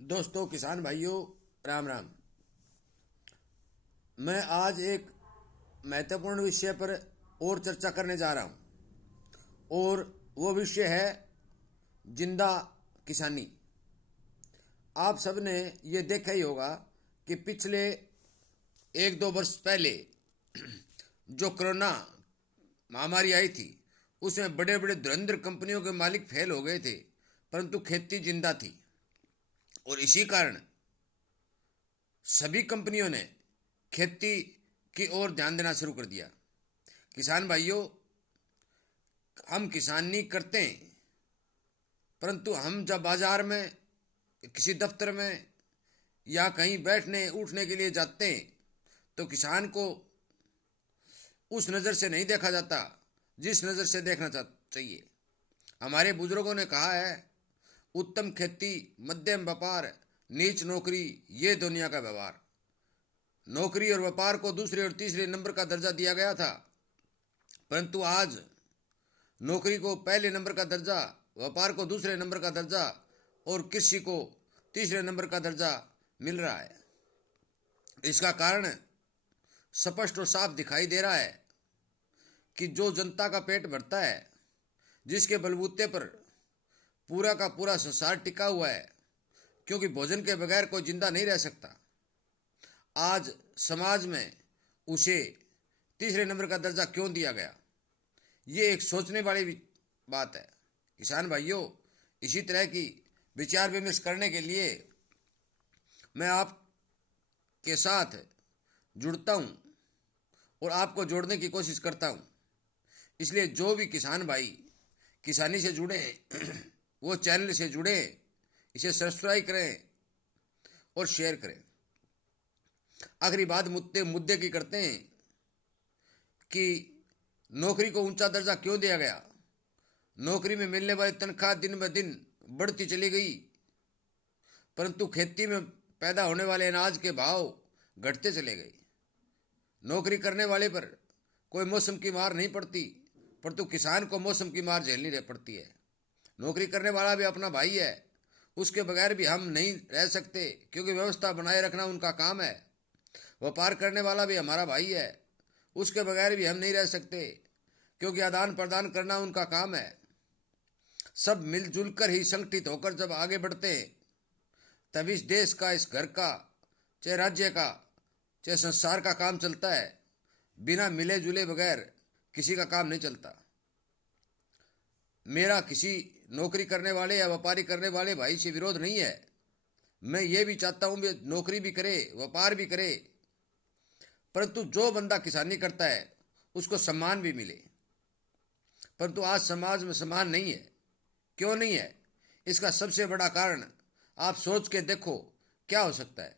दोस्तों, किसान भाइयों, राम राम। मैं आज एक महत्वपूर्ण विषय पर और चर्चा करने जा रहा हूं, और वो विषय है जिंदा किसानी। आप सबने ये देखा ही होगा कि पिछले एक दो वर्ष पहले जो कोरोना महामारी आई थी, उसमें बड़े बड़े धुरंधर कंपनियों के मालिक फेल हो गए थे, परंतु खेती जिंदा थी। और इसी कारण सभी कंपनियों ने खेती की ओर ध्यान देना शुरू कर दिया। किसान भाइयों, हम किसानी करते हैं, परंतु हम जब बाजार में, किसी दफ्तर में या कहीं बैठने उठने के लिए जाते हैं, तो किसान को उस नज़र से नहीं देखा जाता जिस नज़र से देखना चाहिए। हमारे बुजुर्गों ने कहा है, उत्तम खेती, मध्यम व्यापार, नीच नौकरी, ये दुनिया का व्यवहार। नौकरी और व्यापार को दूसरे और तीसरे नंबर का दर्जा दिया गया था, परंतु आज नौकरी को पहले नंबर का दर्जा, व्यापार को दूसरे नंबर का दर्जा और कृषि को तीसरे नंबर का दर्जा मिल रहा है। इसका कारण स्पष्ट और साफ दिखाई दे रहा है कि जो जनता का पेट भरता है, जिसके बलबूते पर पूरा का पूरा संसार टिका हुआ है, क्योंकि भोजन के बगैर कोई जिंदा नहीं रह सकता, आज समाज में उसे तीसरे नंबर का दर्जा क्यों दिया गया? ये एक सोचने वाली बात है। किसान भाइयों, इसी तरह की विचार विमर्श करने के लिए मैं आपके साथ जुड़ता हूँ और आपको जोड़ने की कोशिश करता हूँ। इसलिए जो भी किसान भाई किसानी से जुड़े वो चैनल से जुड़े, इसे सब्सक्राइब करें और शेयर करें। आखिरी बात मुद्दे की करते हैं कि नौकरी को ऊंचा दर्जा क्यों दिया गया। नौकरी में मिलने वाली तनख्वाह दिन ब दिन बढ़ती चली गई, परंतु खेती में पैदा होने वाले अनाज के भाव घटते चले गए। नौकरी करने वाले पर कोई मौसम की मार नहीं पड़ती, परंतु किसान को मौसम की मार झेलनी पड़ती है। नौकरी करने वाला भी अपना भाई है, उसके बगैर भी हम नहीं रह सकते, क्योंकि व्यवस्था बनाए रखना उनका काम है। व्यापार करने वाला भी हमारा भाई है, उसके बगैर भी हम नहीं रह सकते, क्योंकि आदान प्रदान करना उनका काम है। सब मिलजुल कर ही संगठित होकर जब आगे बढ़ते हैं, तभी इस देश का, इस घर का, चाहे राज्य का, चाहे संसार का काम चलता है। बिना मिले जुले बगैर किसी का काम नहीं चलता। मेरा किसी नौकरी करने वाले या व्यापारी करने वाले भाई से विरोध नहीं है। मैं ये भी चाहता हूँ कि नौकरी भी करे, व्यापार भी करे, परंतु जो बंदा किसानी करता है उसको सम्मान भी मिले। परंतु आज समाज में सम्मान नहीं है। क्यों नहीं है? इसका सबसे बड़ा कारण आप सोच के देखो क्या हो सकता है।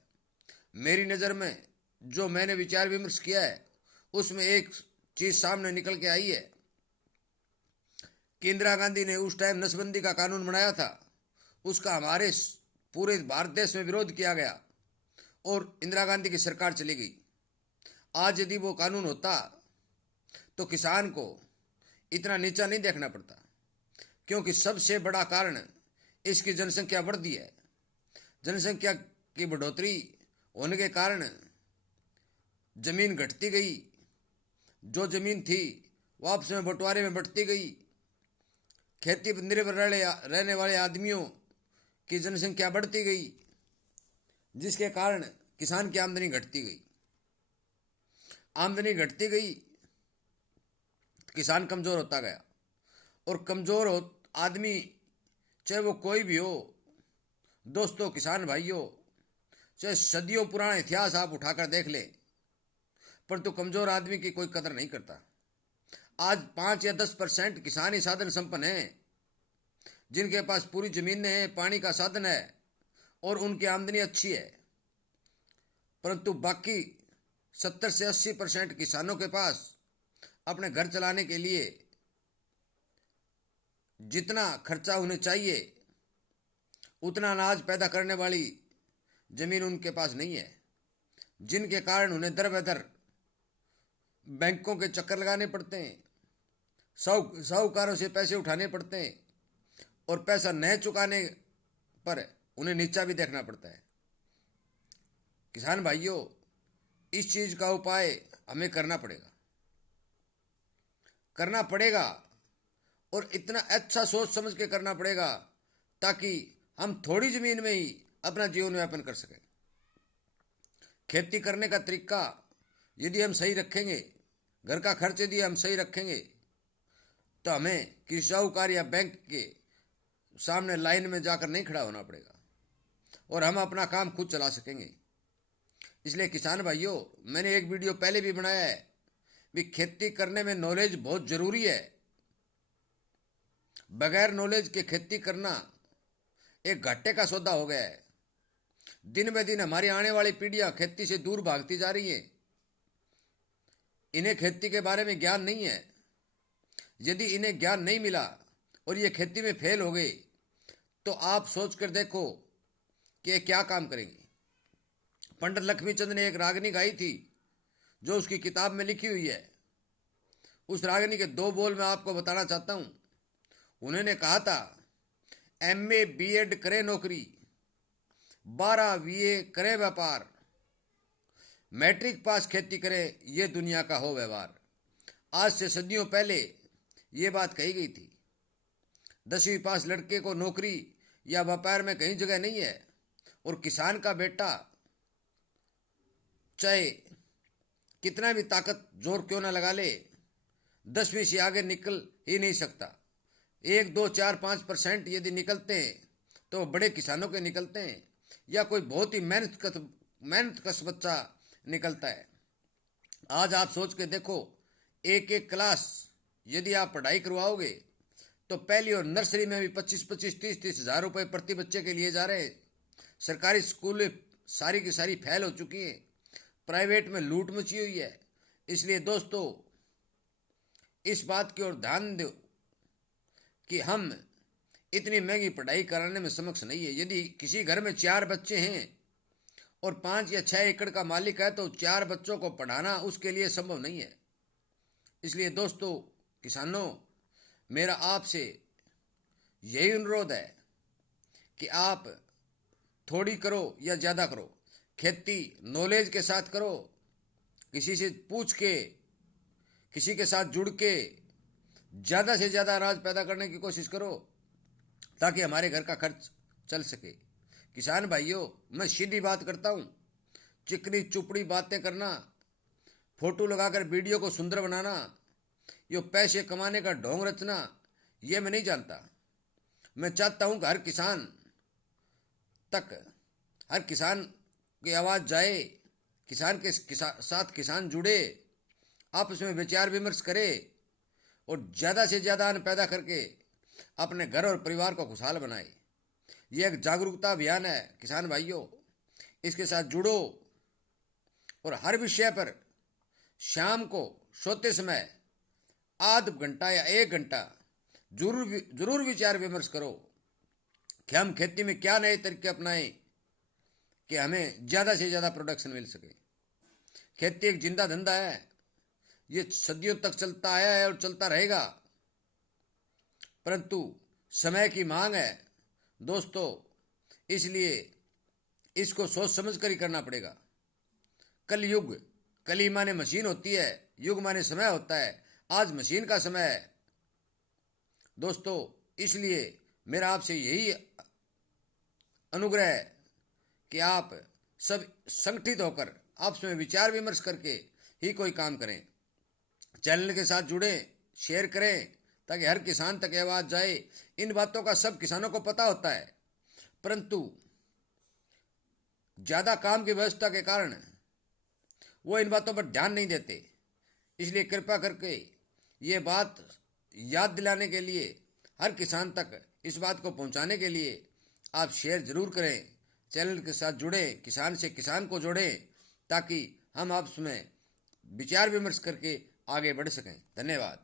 मेरी नज़र में जो मैंने विचार विमर्श किया है, उसमें एक चीज़ सामने निकल के आई है कि इंदिरा गांधी ने उस टाइम नसबंदी का कानून बनाया था, उसका हमारे पूरे भारत देश में विरोध किया गया और इंदिरा गांधी की सरकार चली गई। आज यदि वो कानून होता तो किसान को इतना नीचा नहीं देखना पड़ता, क्योंकि सबसे बड़ा कारण इसकी जनसंख्या बढ़ती है। जनसंख्या की बढ़ोतरी होने के कारण जमीन घटती गई, जो जमीन थी वो आपस में बंटवारे में बढ़ती गई। खेती पर निर्भर रहने वाले आदमियों की जनसंख्या बढ़ती गई, जिसके कारण किसान की आमदनी घटती गई। आमदनी घटती गई, किसान कमज़ोर होता गया, और कमज़ोर आदमी, चाहे वो कोई भी हो, दोस्तों किसान भाइयों, चाहे सदियों पुराना इतिहास आप उठाकर देख ले, परंतु कमज़ोर आदमी की कोई कदर नहीं करता। आज 5 या 10% किसान ही साधन संपन्न हैं, जिनके पास पूरी ज़मीनें हैं, पानी का साधन है और उनकी आमदनी अच्छी है। परंतु बाकी 70 से 80% किसानों के पास अपने घर चलाने के लिए जितना खर्चा उन्हें चाहिए, उतना अनाज पैदा करने वाली ज़मीन उनके पास नहीं है, जिनके कारण उन्हें दर बदर बैंकों के चक्कर लगाने पड़ते हैं, साहूकारों से पैसे उठाने पड़ते हैं, और पैसा न चुकाने पर उन्हें नीचा भी देखना पड़ता है। किसान भाइयों, इस चीज का उपाय हमें करना पड़ेगा और इतना अच्छा सोच समझ के करना पड़ेगा ताकि हम थोड़ी जमीन में ही अपना जीवन यापन कर सकें। खेती करने का तरीका यदि हम सही रखेंगे, घर का खर्च यदि हम सही रखेंगे, तो हमें किसी साहूकार या बैंक के सामने लाइन में जाकर नहीं खड़ा होना पड़ेगा और हम अपना काम खुद चला सकेंगे। इसलिए किसान भाइयों, मैंने एक वीडियो पहले भी बनाया है भी खेती करने में नॉलेज बहुत जरूरी है। बगैर नॉलेज के खेती करना एक घाटे का सौदा हो गया है। दिन ब दिन हमारी आने वाली पीढ़ियां खेती से दूर भागती जा रही हैं। इन्हें खेती के बारे में ज्ञान नहीं है। यदि इन्हें ज्ञान नहीं मिला और ये खेती में फेल हो गए तो आप सोच कर देखो कि ये क्या काम करेंगे। पंडित लक्ष्मीचंद ने एक रागनी गाई थी जो उसकी किताब में लिखी हुई है। उस रागनी के 2 बोल मैं आपको बताना चाहता हूं। उन्होंने कहा था, MA B.Ed करे नौकरी, 12 VA करे व्यापार, मैट्रिक पास खेती करे ये दुनिया का हो व्यवहार। आज से सदियों पहले ये बात कही गई थी। 10वीं पास लड़के को नौकरी या व्यापार में कहीं जगह नहीं है और किसान का बेटा चाहे कितना भी ताकत जोर क्यों ना लगा ले, 10वीं से आगे निकल ही नहीं सकता। 1, 2, 4, 5% यदि निकलते हैं तो बड़े किसानों के निकलते हैं या कोई बहुत ही मेहनत बच्चा निकलता है। आज आप सोच के देखो, एक क्लास यदि आप पढ़ाई करवाओगे तो पहली और नर्सरी में भी 25-25, 30-30 हज़ार रुपये प्रति बच्चे के लिए जा रहे हैं। सरकारी स्कूल सारी की सारी फैल हो चुकी हैं। प्राइवेट में लूट मची हुई है। इसलिए दोस्तों, इस बात की ओर ध्यान दो कि हम इतनी महंगी पढ़ाई कराने में समक्ष नहीं है। यदि किसी घर में 4 बच्चे हैं और 5 या 6 एकड़ का मालिक है तो 4 बच्चों को पढ़ाना उसके लिए संभव नहीं है। इसलिए दोस्तों, किसानों, मेरा आपसे यही अनुरोध है कि आप थोड़ी करो या ज़्यादा करो, खेती नॉलेज के साथ करो। किसी से पूछ के, किसी के साथ जुड़ के ज़्यादा से ज़्यादा अनाज पैदा करने की कोशिश करो ताकि हमारे घर का खर्च चल सके। किसान भाइयों, मैं सीधी बात करता हूँ। चिकनी चुपड़ी बातें करना, फोटो लगाकर वीडियो को सुंदर बनाना, ये पैसे कमाने का ढोंग रचना, ये मैं नहीं जानता। मैं चाहता हूँ कि हर किसान की आवाज़ जाए, किसान के साथ किसान जुड़े, आपस में विचार विमर्श करे और ज़्यादा से ज़्यादा अन्न पैदा करके अपने घर और परिवार को खुशहाल बनाए। ये एक जागरूकता अभियान है किसान भाइयों, इसके साथ जुड़ो और हर विषय पर शाम को सोते समय आध घंटा या 1 घंटा जरूर विचार विमर्श करो कि हम खेती में क्या नए तरीके अपनाएं कि हमें ज़्यादा से ज़्यादा प्रोडक्शन मिल सके। खेती एक जिंदा धंधा है, ये सदियों तक चलता आया है और चलता रहेगा, परंतु समय की मांग है दोस्तों। इसलिए इसको सोच समझ कर ही करना पड़ेगा। कली माने मशीन होती है, युग माने समय होता है। आज मशीन का समय है दोस्तों। इसलिए मेरा आपसे यही अनुग्रह है कि आप सब संगठित होकर आपस में विचार विमर्श करके ही कोई काम करें। चैनल के साथ जुड़ें, शेयर करें ताकि हर किसान तक आवाज़ जाए। इन बातों का सब किसानों को पता होता है, परंतु ज़्यादा काम की व्यवस्था के कारण वो इन बातों पर ध्यान नहीं देते। इसलिए कृपा करके ये बात याद दिलाने के लिए, हर किसान तक इस बात को पहुंचाने के लिए आप शेयर ज़रूर करें। चैनल के साथ जुड़ें, किसान से किसान को जोड़ें ताकि हम आपस में विचार विमर्श करके आगे बढ़ सकें। धन्यवाद।